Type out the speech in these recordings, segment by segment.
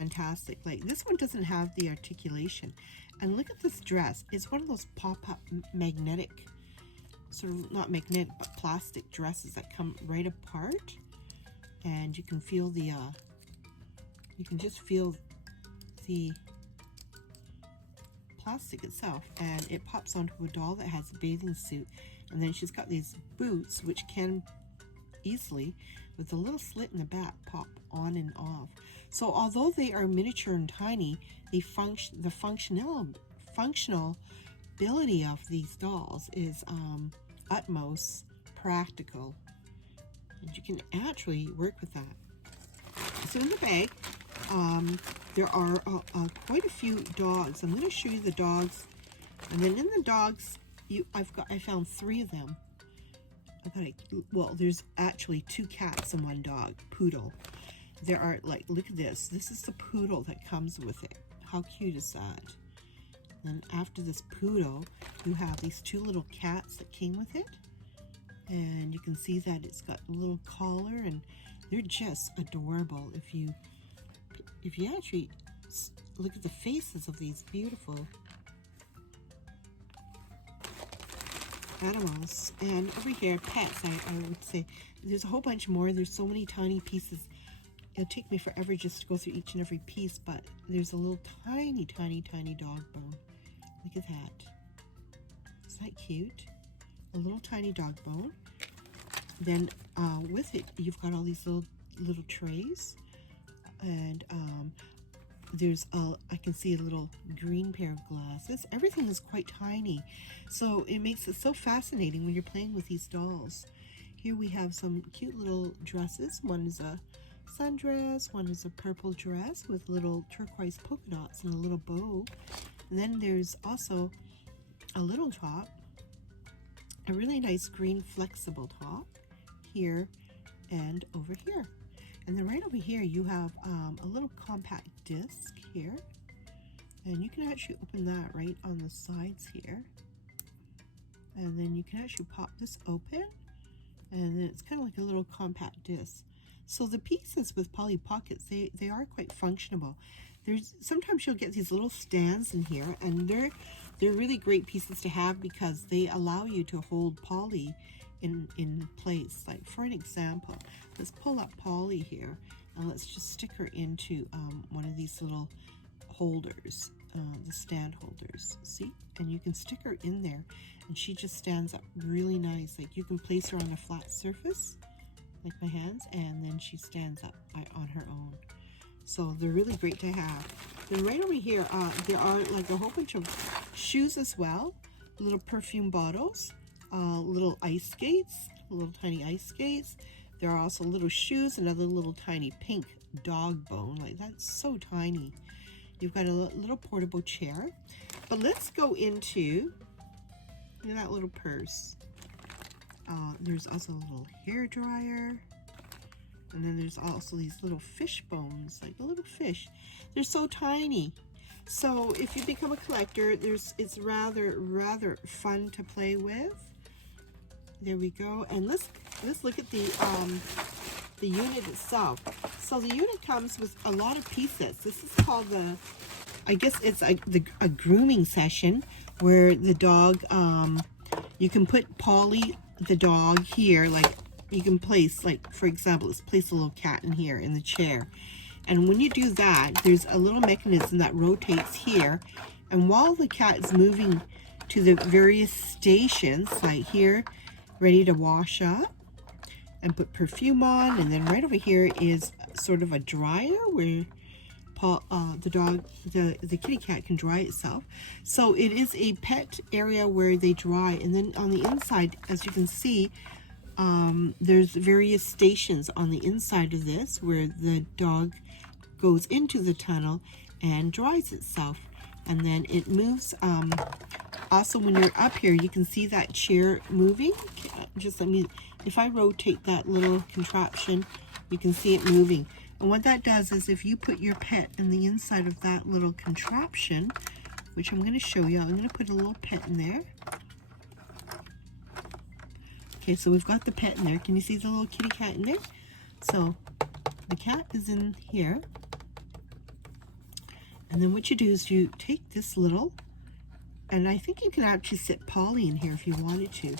fantastic. Like this one doesn't have the articulation. And look at this dress. It's one of those pop-up magnetic, sort of not magnetic, but plastic dresses that come right apart. And you can feel the, you can just feel the plastic itself, and it pops onto a doll that has a bathing suit. And then she's got these boots which can easily, with a little slit in the back, pop on and off. So although they are miniature and tiny, the functionality of these dolls is utmost practical, and you can actually work with that. So in the bag, there are quite a few dogs. I'm going to show you the dogs, and then in the dogs, I found 3 of them. Well, there's actually 2 cats and 1 dog, poodle. There are, like, look at this. This is the poodle that comes with it. How cute is that? And after this poodle, you have these 2 little cats that came with it. And you can see that it's got a little collar, and they're just adorable. If you actually look at the faces of these beautiful animals. And over here, pets, I would say there's a whole bunch more. There's so many tiny pieces. It'll take me forever just to go through each and every piece, but there's a little tiny dog bone. Look at that. Isn't that cute? A little tiny dog bone. Then with it, you've got all these little trays, and there's I can see a little green pair of glasses. Everything is quite tiny, so it makes it so fascinating when you're playing with these dolls. Here we have some cute little dresses. One is a sundress, one is a purple dress with little turquoise polka dots and a little bow. And then there's also a little top, a really nice green flexible top here and over here. And then right over here you have a little compact disc here, and you can actually open that right on the sides here, and then you can actually pop this open, and then it's kind of like a little compact disc. So the pieces with Pollypockets, they are quite functional. Sometimes you'll get these little stands in here, and they're really great pieces to have because they allow you to hold Polly in place. Like for an example, let's pull up Polly here, and let's just stick her into one of these little holders, the stand holders. See, and you can stick her in there, and she just stands up really nice. Like you can place her on a flat surface, like my hands, and then she stands up on her own. So they're really great to have. Then right over here, there are like a whole bunch of shoes as well, little perfume bottles, little ice skates, little tiny ice skates. There are also little shoes, another little tiny pink dog bone. Like that's so tiny. You've got a little portable chair. But let's go into that little purse. There's also a little hair dryer. And then there's also these little fish bones, like a little fish. They're so tiny. So if you become a collector, it's rather fun to play with. There we go. And let's look at the unit itself. So the unit comes with a lot of pieces. This is called I guess it's a grooming session where the dog, you can put Polly the dog here, like you can place, like for example, let's place a little cat in here in the chair. And when you do that, there's a little mechanism that rotates here, and while the cat is moving to the various stations, like here, ready to wash up and put perfume on, and then right over here is sort of a dryer where the kitty cat can dry itself. So it is a pet area where they dry. And then on the inside, as you can see, there's various stations on the inside of this where the dog goes into the tunnel and dries itself, and then it moves. Also, when you're up here, you can see that chair moving. Just if I rotate that little contraption, you can see it moving. And what that does is if you put your pet in the inside of that little contraption, which I'm going to show you, I'm going to put a little pet in there. Okay, so we've got the pet in there. Can you see the little kitty cat in there? So the cat is in here. And then what you do is you take this little, and I think you can actually sit Polly in here if you wanted to.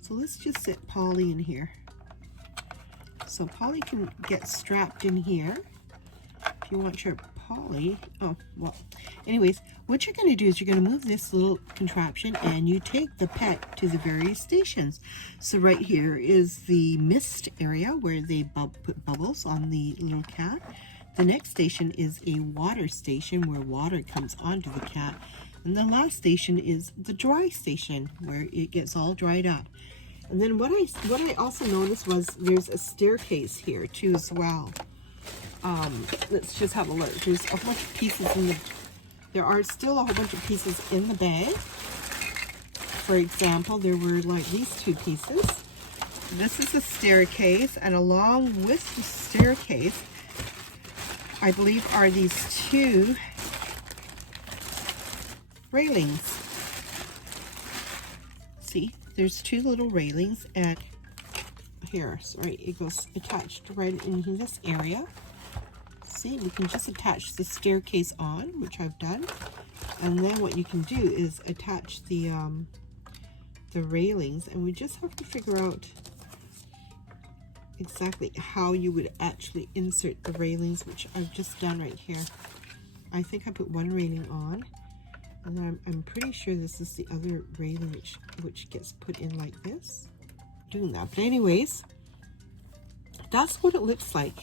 So let's just sit Polly in here. So Polly can get strapped in here. If you want your Polly, oh, well, anyways, what you're going to do is you're going to move this little contraption and you take the pet to the various stations. So right here is the mist area where they put bubbles on the little cat. The next station is a water station where water comes onto the cat. And the last station is the dry station where it gets all dried up. And then what I also noticed was there's a staircase here too as well. Let's just have a look. There's a whole bunch of pieces in the, there are still a whole bunch of pieces in the bag. For example, there were like these two pieces. This is a staircase, and along with the staircase, I believe are these two railings. See, there's two little railings at here. So right, it goes attached right into this area. See, you can just attach the staircase on, which I've done, and then what you can do is attach the railings, and we just have to figure out exactly how you would actually insert the railings, which I've just done right here. I think I put one railing on, and then I'm pretty sure this is the other railing which gets put in like this. Doing that, but anyways, that's what it looks like.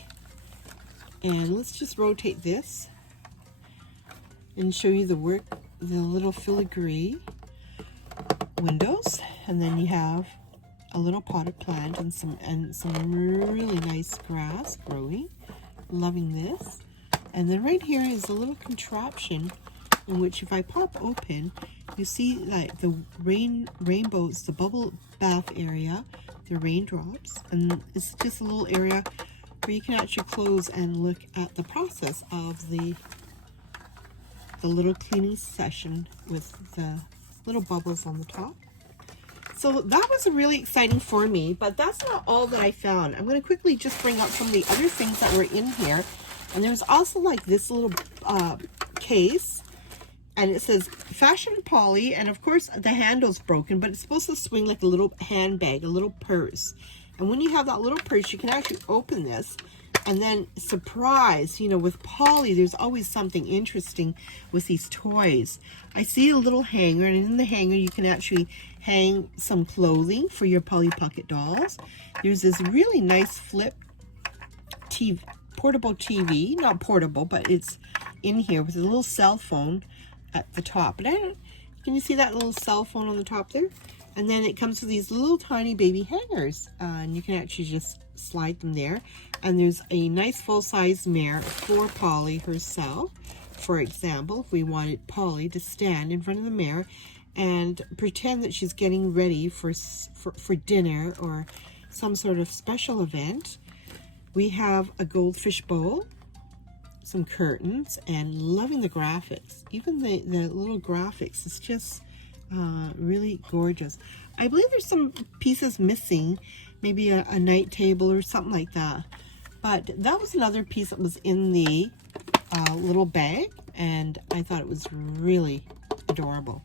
And let's just rotate this and show you the little filigree windows, and then you have a little potted plant and some really nice grass growing. Loving this. And then right here is a little contraption in which if I pop open, you see like the rainbows, the bubble bath area, the raindrops, and it's just a little area where you can actually close and look at the process of the little cleaning session with the little bubbles on the top. So that was really exciting for me, but that's not all that I found. I'm going to quickly just bring up some of the other things that were in here. And there's also like this little case, and it says Fashion Polly, and of course the handle's broken, but it's supposed to swing like a little handbag, a little purse. And when you have that little purse, you can actually open this, and then surprise, you know, with Polly, there's always something interesting with these toys. I see a little hanger, and in the hanger you can actually hang some clothing for your Pollypocket dolls. There's this really nice flip TV, portable TV, not portable, but it's in here with a little cell phone at the top. Can you see that little cell phone on the top there? And then it comes with these little tiny baby hangers, and you can actually just slide them there. And there's a nice full-size mirror for Polly herself. For example, if we wanted Polly to stand in front of the mirror and pretend that she's getting ready for dinner or some sort of special event. We have a goldfish bowl, some curtains, and loving the graphics. Even the little graphics is just really gorgeous. I believe there's some pieces missing, maybe a night table or something like that. But that was another piece that was in the little bag, and I thought it was really adorable.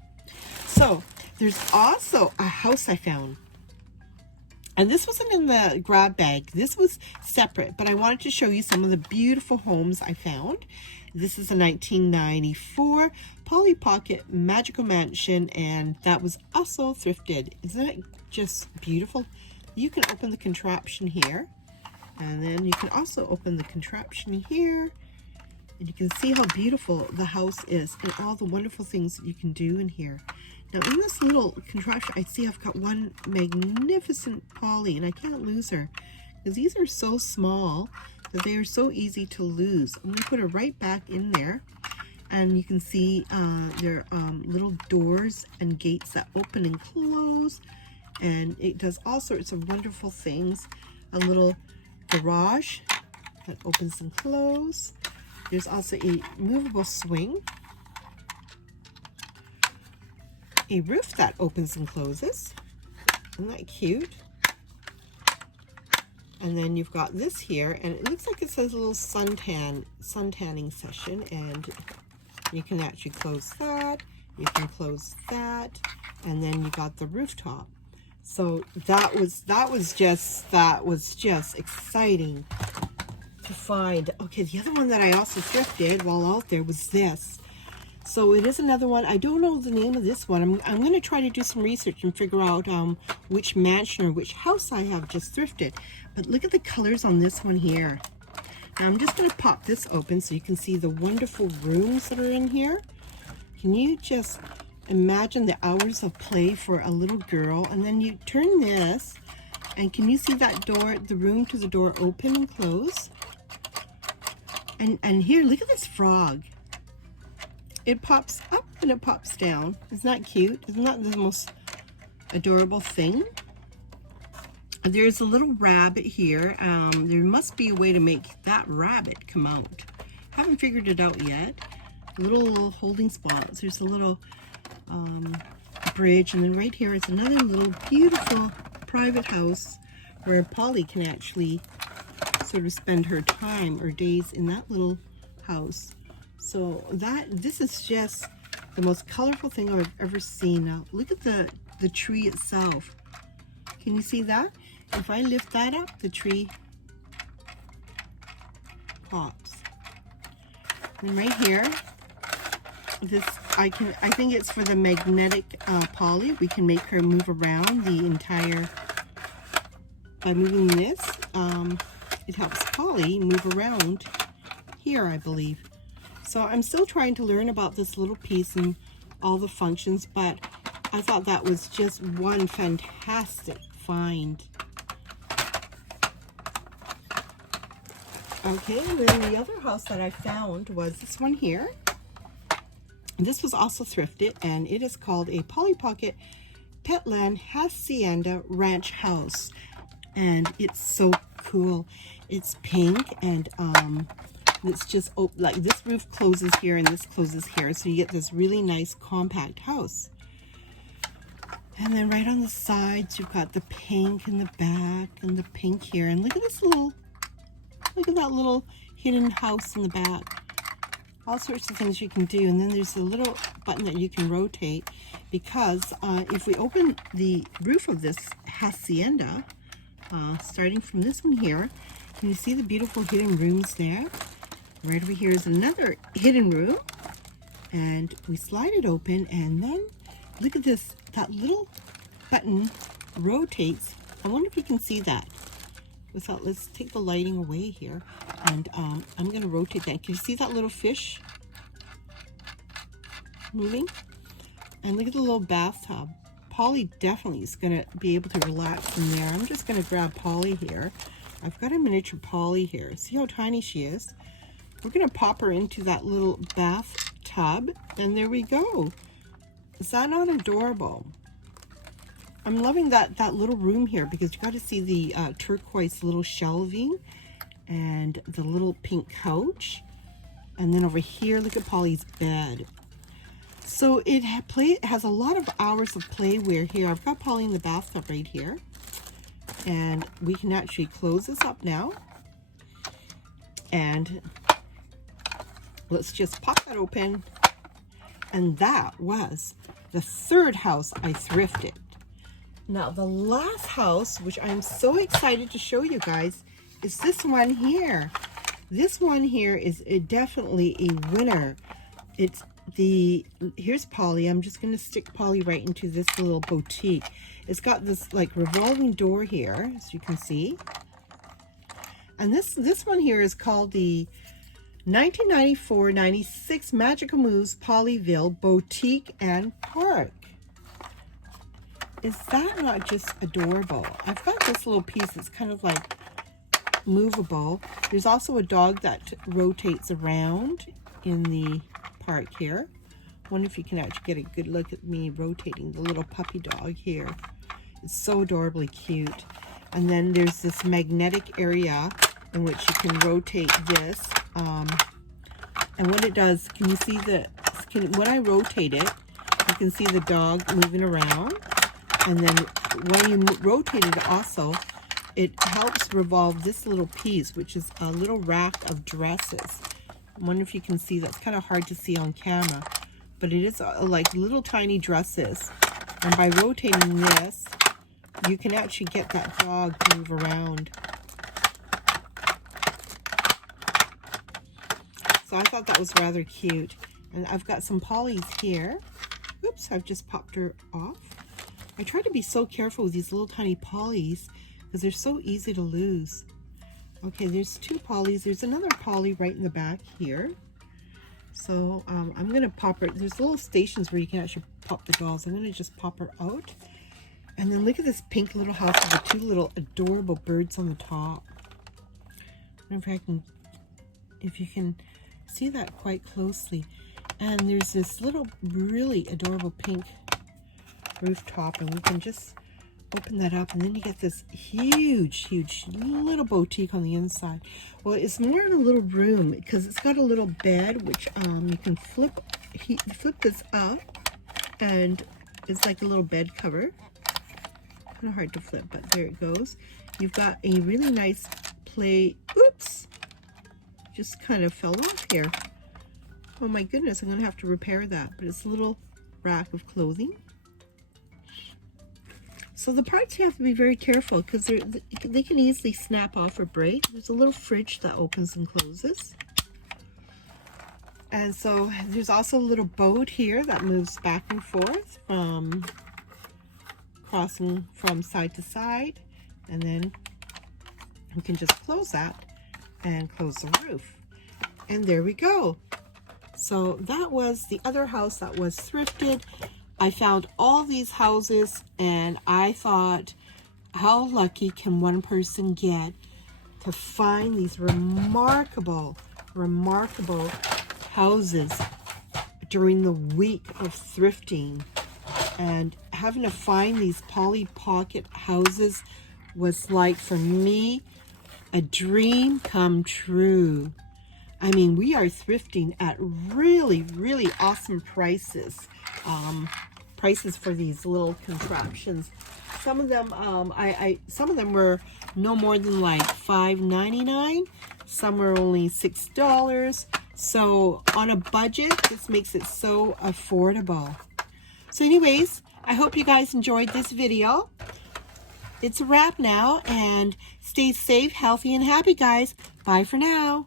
So there's also a house I found. And this wasn't in the grab bag. This was separate, but I wanted to show you some of the beautiful homes I found. This is a 1994 Pollypocket Magical Mansion, and that was also thrifted. Isn't that just beautiful? You can open the contraption here, and then you can also open the contraption here, and you can see how beautiful the house is and all the wonderful things that you can do in here. Now in this little contraption, I see I've got one magnificent Polly, and I can't lose her because these are so small that they are so easy to lose. I'm going to put her right back in there, and you can see there are little doors and gates that open and close, and it does all sorts of wonderful things. A little garage that opens and closes. There's also a movable swing. A roof that opens and closes. Isn't that cute? And then you've got this here, and it looks like it says a little sun tanning session, and You can actually close that. You can close that. And then you got the rooftop. So that was just exciting to find. Okay, the other one that I also thrifted while out there was this. So it is another one. I don't know the name of this one. I'm going to try to do some research and figure out which mansion or which house I have just thrifted. But look at the colors on this one here. Now I'm just going to pop this open so you can see the wonderful rooms that are in here. Can you just imagine the hours of play for a little girl? And then you turn this, and can you see that door, the room to the door open and close? And here, look at this frog. It pops up and it pops down. Isn't that cute? Isn't that the most adorable thing? There's a little rabbit here. There must be a way to make that rabbit come out. Haven't figured it out yet. Little holding spots. There's a little bridge, and then right here is another little beautiful private house where Polly can actually sort of spend her time or days in that little house. So this is just the most colorful thing I've ever seen. Now look at the tree itself. Can you see that? If I lift that up, the tree pops. And right here, this I think it's for the magnetic Polly. We can make her move around the entire, by moving this, it helps Polly move around here, I believe. So I'm still trying to learn about this little piece and all the functions, but I thought that was just one fantastic find. Okay, and then the other house that I found was this one here. This was also thrifted, and it is called a Pollypocket Petland Hacienda Ranch House. And it's so cool. It's pink, and it's just like this roof closes here and this closes here, so you get this really nice compact house. And then right on the sides you've got the pink in the back and the pink here, and look at this little, look at that little hidden house in the back. All sorts of things you can do. And then there's a little button that you can rotate, because if we open the roof of this hacienda, starting from this one here, can you see the beautiful hidden rooms there? Right over here is another hidden room, and we slide it open, and then look at this, that little button rotates. I wonder if you can see that. Without, let's take the lighting away here, and I'm going to rotate that. Can you see that little fish moving? And look at the little bathtub. Polly definitely is going to be able to relax in there. I'm just going to grab Polly here. I've got a miniature Polly here. See how tiny she is? We're going to pop her into that little bathtub, and there we go. Is that not adorable? I'm loving that little room here, because you got to see the turquoise little shelving and the little pink couch. And then over here, look at Polly's bed. So it has a lot of hours of playwear here. I've got Polly in the bathtub right here. And we can actually close this up now. And let's just pop that open. And that was the third house I thrifted. Now, the last house, which I'm so excited to show you guys, is this one here. This one here is definitely a winner. It's here's Polly. I'm just going to stick Polly right into this little boutique. It's got this like revolving door here, as you can see. And this one here is called the 1994-96 Magical Moves Pollyville Boutique and Park. Is that not just adorable? I've got this little piece that's kind of like movable. There's also a dog that rotates around in the park here. Wonder if you can actually get a good look at me rotating the little puppy dog here. It's so adorably cute. And then there's this magnetic area in which you can rotate this. And what it does, can you see when I rotate it, you can see the dog moving around. And then when you rotate it also, it helps revolve this little piece, which is a little rack of dresses. I wonder if you can see. That's kind of hard to see on camera, but it is like little tiny dresses. And by rotating this, you can actually get that dog to move around. So I thought that was rather cute. And I've got some Polly's here. Oops, I've just popped her off. I try to be so careful with these little tiny Polly's because they're so easy to lose. Okay, there's 2 Polly's. There's another Polly right in the back here. So I'm going to pop her. There's little stations where you can actually pop the dolls. I'm going to just pop her out. And then look at this pink little house with the 2 little adorable birds on the top. I wonder if you can see that quite closely. And there's this little really adorable pink rooftop, and we can just open that up, and then you get this huge little boutique on the inside. Well, it's more of a little room because it's got a little bed which you can flip this up, and it's like a little bed cover. Kind of hard to flip, but there it goes. You've got a really nice play. Oops, just kind of fell off here. Oh my goodness, I'm gonna have to repair that. But it's a little rack of clothing. So the parts you have to be very careful because they can easily snap off or break. There's a little fridge that opens and closes. And so there's also a little boat here that moves back and forth from crossing from side to side. And then you can just close that and close the roof. And there we go. So that was the other house that was thrifted. I found all these houses and I thought, how lucky can one person get to find these remarkable houses during the week of thrifting. And having to find these Pollypocket houses was like, for me, a dream come true. I mean, we are thrifting at really awesome prices. Prices for these little contraptions. Some of them, some of them were no more than like $5.99. Some were only $6. So on a budget, this makes it so affordable. So anyways, I hope you guys enjoyed this video. It's a wrap now, and stay safe, healthy, and happy, guys. Bye for now.